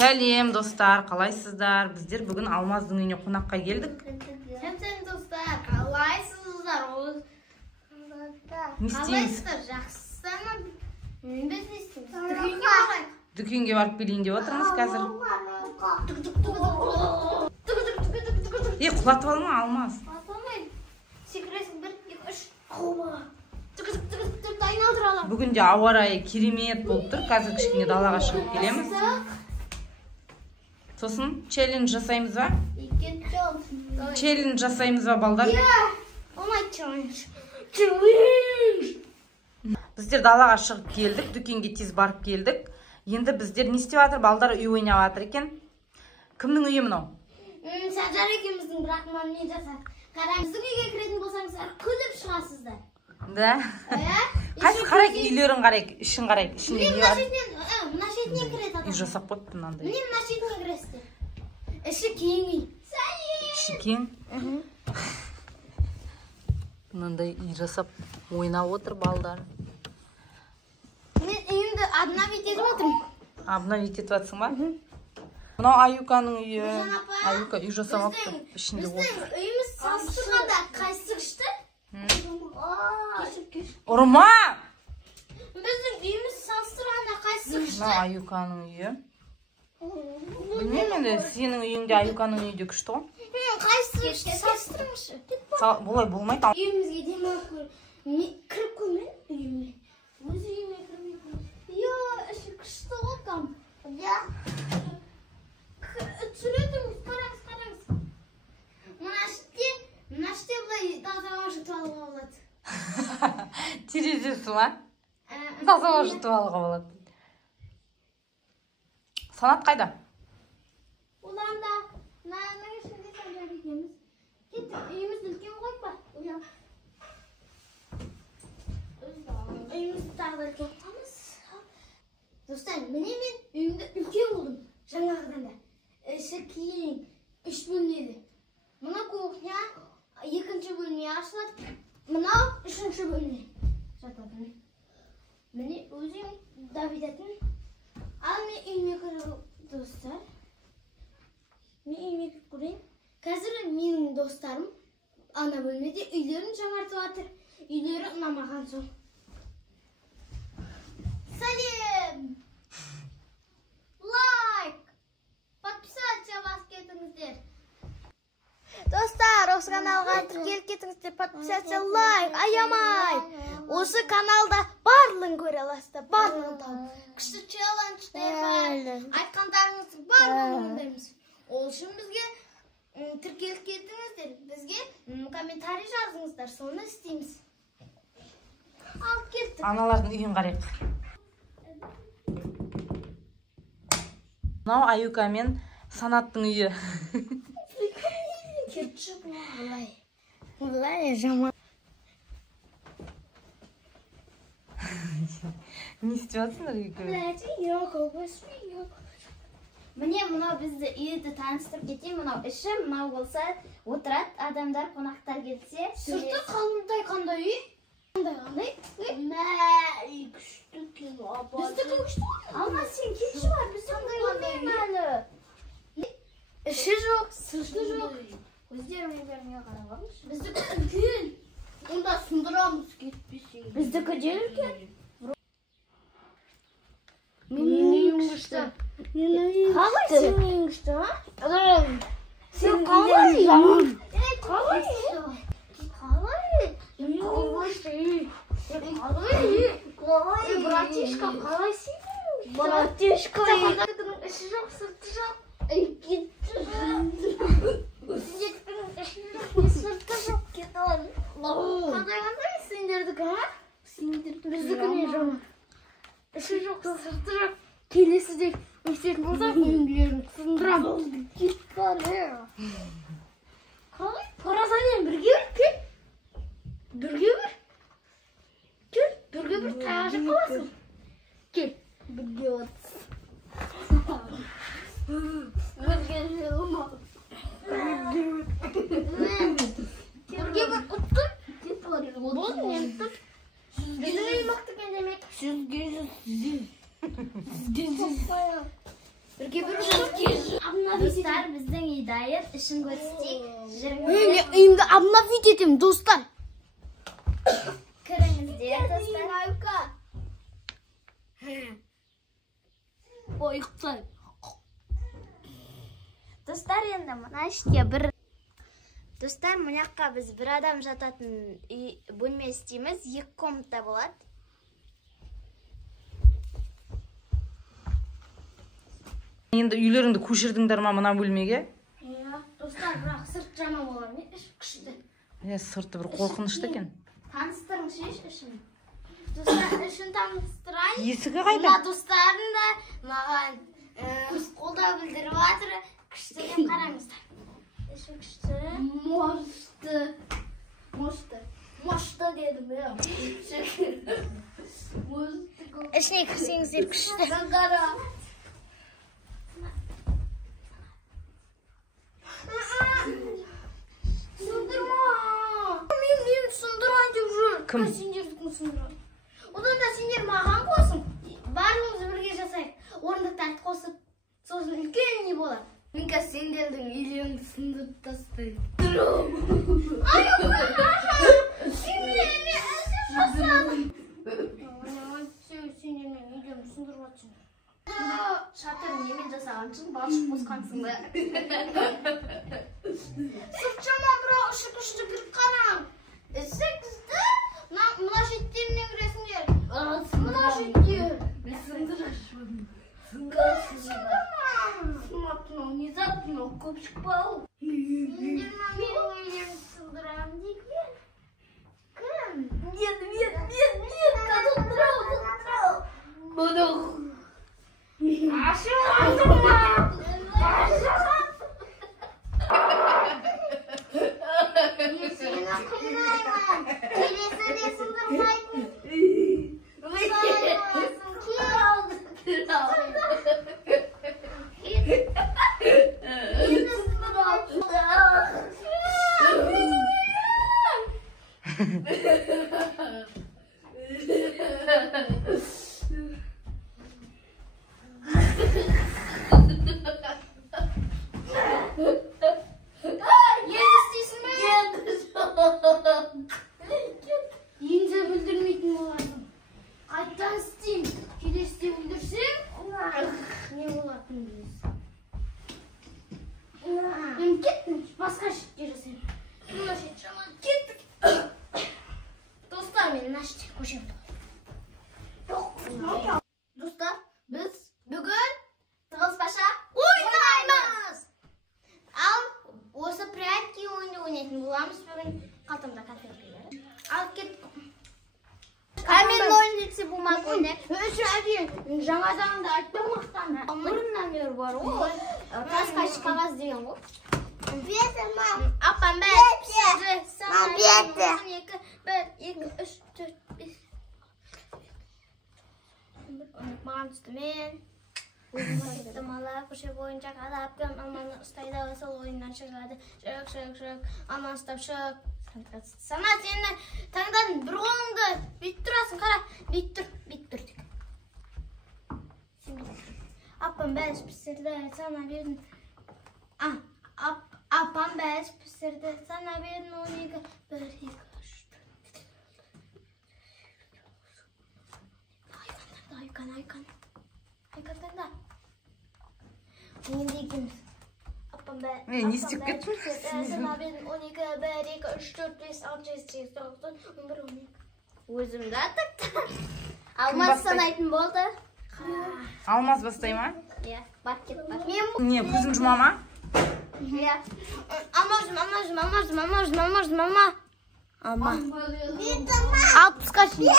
Сәлем достар, қалайсыздар? Біздер бүгін Алмаздың үйіне қонаққа келдік. Сәлем достар, қалайсыздар? Не істейміз? Қалайсыздар? Жақсысыздар ма? Біз не істейміз? Дүкенге барайық. Дүкенге барып келейін деп отырмыз қазір. Құлатып алма, Алмаз. Секіресің 1, 2, 3. Айналдыра аламын. Бүгін де ауа райы керемет болып тұр. Қазір кішкене далаға шығып келеміз. Сосын челлендж жасаймыз ба? Челлендж жасаймыз ба, балдар? Біздер далаға шығып келдік, дүкенге тез барып келдік. Енді біздер не істеп жатыр? Балдар үй ойнап жатыр екен. Кімнің үйі мынау? Сәжар екеуміздің, бірақ не жасақ. Біздің үйге кіретін болсаңыздар, күліп шығасыздар. Да? Қайсы қарайық, үйлерін қарайық, ішін қарайық. Мына шетінен кіреді адам. Үй жасап қойыпты мынандай. Міне мына шетінен кіресіздер. Іші кең үй. Іші кең. Мынандай үй жасап ойнап отыр балдар. Мен үйімді обновить етіп отырмын. Обновить етіп жатсың ба? Мынау Аюканың үйі. Аюка үй жасап алыпты. Ішінде отыр. Біздің үйіміз салыстырғанда қайсысы күшті? Ұрма! Біздің үйіміз салыстырғанда қайсысы күшті? Мынау Аюканың үйі. Білмеймін енді, сенің үйіңде Аюканың үйі де күшті ғой. Қайсысы күшті? Салыстырыңызшы. Бұлай болмайды. Үйімізге демалып кіріп көрмен үйіме. Өз үйіме кірмей көрмен. Іші күшті ғой там. Түсіретіңіз, қараңыз. Мына іште бұлай таза жұтып алуға болады. Терезесі ма? Таза жұтып алуға болады. Санат қайда? Оланда, мынаның ішінде Сәжар екеуміз. Кеттік, үйімізді үлкен қойып па? Үйімізді тағы да үлкен қоймыз. Достар, міне мен үйімді үлкен болдым. Жаңағыдан да. Іші кең, 3 бөлмелі. Мына кухня 2-ші бөлме ашылады. Мынау 3-ші бөлме жатады. Міне өзім Давидатын. Ал мен үйіме кіріп достар. Мен үйіме кіріп көрейін. Қазір менің достарым ана бөлмеде үйлерін жаңартып жатыр. Үйлері ұнамаған соң. Сәлем! Лайк! Подписаться бас кетіңіздер. Достар, осы каналға тіркеліп кетіңіздер. Подписаться, лайк, аямай! Осы каналда барлығын көре аласыздар, барлығын тауып. Күшті челлендждер бар, айтқандарыңызды барлығын өндірміз. Ол үшін бізге тіркеліп кетіңіздер. Бізге комментарий жазыңыздар, соны істейміз. Ал кеттік. Аналардың үйін қарайық. Мынау Аюка мен Санаттың үйі. Кетші бұлай жаман. Не істеп жатсыңдар екеуі? Міне мынау бізді үйді таныстырып кетейін. Мынау іші, мынау болса отырады, адамдар, қонақтар келсе. Сырты қандай үй? Қандай? Үй күшті кен. Біздікі күшті ғой? Алма сен келші бар, біздікі қандай әлі. Іші жоқ, сырты жоқ. Өздеріңе қарап алыңызшы. Біздікі үлкен. Онда сындырамыз кетпесе. Біздікі де үлкен. Менің үйім күшті. Қалай сен үйің күшті, ға? Сен қалай? Қалай? Братишка, қалай сен? Братишка. Сендердің іші жоқ, сырты жоқ. Сырты жоқ, кетті. Қандай сендердікі, ға? Біздікі не жаман? Іші жоқ, сырты жоқ. Келесіздей өстетін болсақ, үйінділерін сындырам. Кет бар, қалай? Қарасайын, бірге бір, кел. Бірге бір. Кел, бірге бір таяжып қаласың. Кел, бірге отыз. Бірге жылма. Бірге бір ұттым. Кет бар, болды мен ұттым. Жүзге мықты кен демек. Жүзге жүз. Бірге бір достар, біздің Идайыр ішін көрсетейік. Енді обновить етем, достар. Кіріңіздер, достар. Ойықтай. Достар, енді мұна ішке бір... Достар, мұнаққа біз бір адам жататын бөлме істейміз. 2 комната болады. Енді үйлеріңді көшірдіңдер ма мына бөлмеге? Достар, бірақ сырт жаман болады, не? Іш күшті. Сырты бір қорқынышты екен. Таныстырыңыз ішін. Достар, ішін таныстырайын. Есігі қайда? Мына достарын да маған қолдау білдіріп жатыр. Күшті деп қараңыздар. Іші күшті. Мошты дедім, ішіне кірсеңіздер күшті. Сындырма! Мен сындырайын деп жүр. Кім? Сендердікін сындырайын. Одан да сендер маған қосын. Барлығымыз бірге жасайық. Орындықтарды қосып, сосын үлкен не болады. Мен қазір сендердің үйлеріңді сындырып тастайын. Сендермен үйлерімді сындырып жатсың. Шатыр немен жасағаншың, балшық қосқансың ба? Сырт жаман, бірақ іші күшті бір қараң. Іші күшті? Мына шеттеріне кіресіңдер. Мына шеттер. Сындырма. Внезапно көп шықпау. Сендер мен үйлерімді сындырам деген. Кім? Мен. Қадылдырау. Бұдық. Ашыландырма! Сені қинаймын. Келесіде сындырмайтын. Енді білдірмейтін болатын. Қайттан істейм. Келесіде білдірсем, не болатын білесің. Мен кеттім, басқа шетке жасайым. Мына шет жаман кеттік. Достар, мен мына шетке көшем. Достар, біз бүгін тығызбаша ойнаймыз. Ал осы прятки ойынды ойнайтын боламыз. Бүгін қалтамда конфеткалар. Ал кеттік. Камен ойын детсе болмақ ойнайық. Үшін әдейін жаңадан да айтпамақтан. Бұрыннан бері бар ғой. Тас қайшы қағаз деген ғой. Беті, мам. Апам бәді. Мам, беті. 1, 2, 3, 4, 5. Маған түсті мен. Өзім алып, көше бойынша қалап, кім алманы ұстайды, сол ойыннан шығады. Шық. Алманы ұстап шық. Сана, сені таңдан бір қолыңды бүйт тұрасың, қара. Бүйт тұр дек. Апам бәз пісірді, сана бердің. Апам бәз пісірді, сана бердің 12, 1, 2, 3. Айканданда. Енді екеміз. Не істеп кеттің? Сана бердің 12, 1, 2, 3, 4, 5, 6, 7, 8, 9, 10, 11, 12. Өзімді атықты. Алмаз санайтын болды. Алмаз бастай ма? Иә, бар кет бар. Не, көзім жұма ма? Иә. Алма. Алпысқа шейін.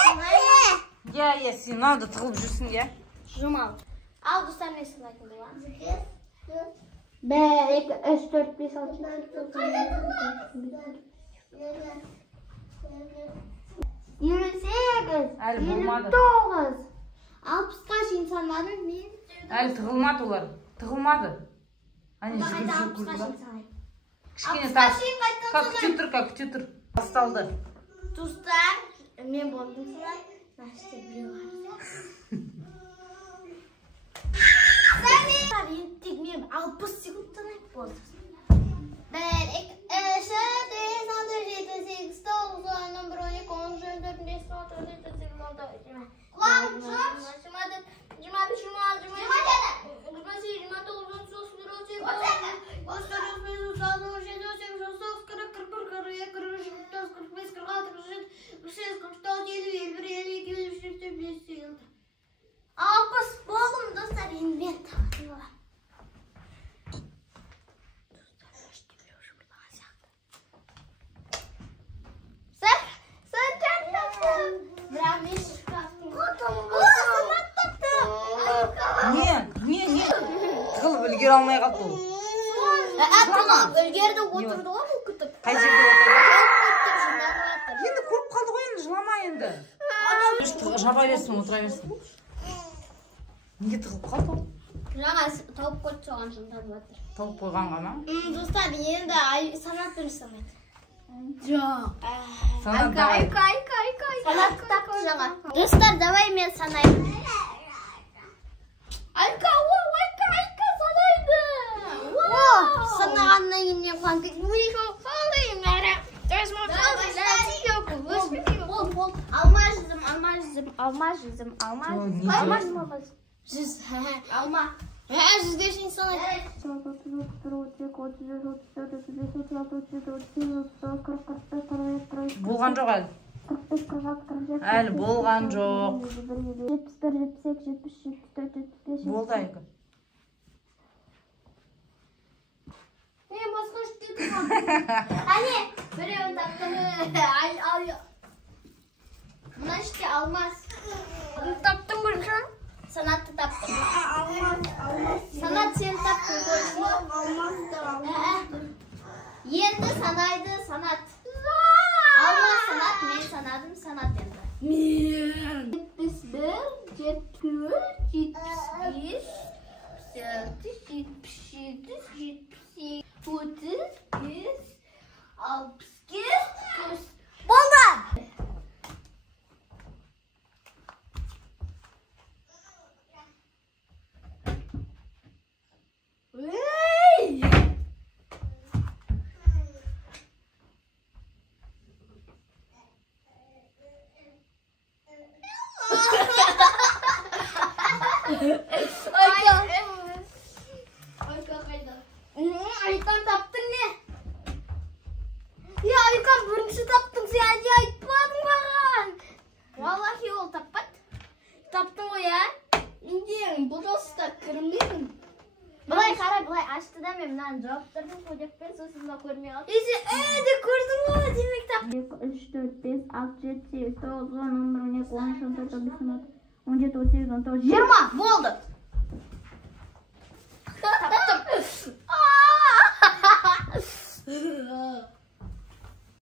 Иә, сен мынада тығылып жүрсің, иә? Жұмал. Ал достар не санайтын боламыз? 1, 2, 3, 4, 5, 6, 28, Әлі болмады. 29. 60-қа шейін санадым мен. Әлі тығылмады олар. Тығылмады. Әне Қайта жүгіріп 60-қа жүрді. шейін санайым. Кішкене 60-қа тас. шейін қайта Как санайым. күтір. Басталды. Достар, мен болдым санай. Нашты біреу бар. болды. 1, 2, 3, 4, 5, 6, 7, 8, 9, 10, 11, 12, 13, 14, 15, 16, 17, 18, 19, 20. Kulağım tut. 24, 25, 26, 27, 28, 29, 30, 31, 32, 33, 34, 35, 36, 37, 38, 39, 40, 41, 42, 43, 44, 45, 46, 47, 48, 49, 50, 51, 52, 53, 54, 55, 56. Alkış oğlum dostlar yeni ben tanıyorum. Sen çantasın. Biraz ne çıkarttın? Sanat taktım. Niye? Tıkılıp үлгере алмай қалды ол. Tamam. Ölgerde oturdu o mu kutup? Қай жерде отырды? Şimdi Енді көріп қалды ғой енді, жылама енді. Жаба берсін, отыра берсін. Неге тығылып қалды ол? жаңа тауып қойды соған жындап жатыр. Тауып қойғанға ма? Достар енді санат бір санат. Жоқ. Санат давай. Санат тапты жаңа. Достар, давай мен санаймын. Айка санайды. Санағаннан кейін мен қуанып Алма. Жүзге шейін санайды. 34, Болған жоқ әлі. Әлі болған жоқ. 71, 72, 73, 74, 75. Болды Айка. Мен басқа іште тұрмам. Әне, біреуін таптым. Мына іште алмас. Таптың бірінші? Санатты таптым. Санат сен таптың. Енді санайды санат. Алмас санат, мен санадым санат енді. 71, 73, 75, 76, 77, 78, 35, 62, болды! Aykan таптың не? Aykan бірінші таптың, сен де айтпадың маған. Валлахи ол таппады. Таптың ғой, Инден, бұл достар кірімдейсің. Бұлай қара, бұлай ашты да мен мынаны жауаптырдым көдекпен, сосын да көрмей қалды. Де көрдің ғой, демек таптың. 2, 3, 4, 5, 6, 7, 8, 9, 10, 11, 12, 13, 14, 15, 16, 17, 18, 19, 20 болды.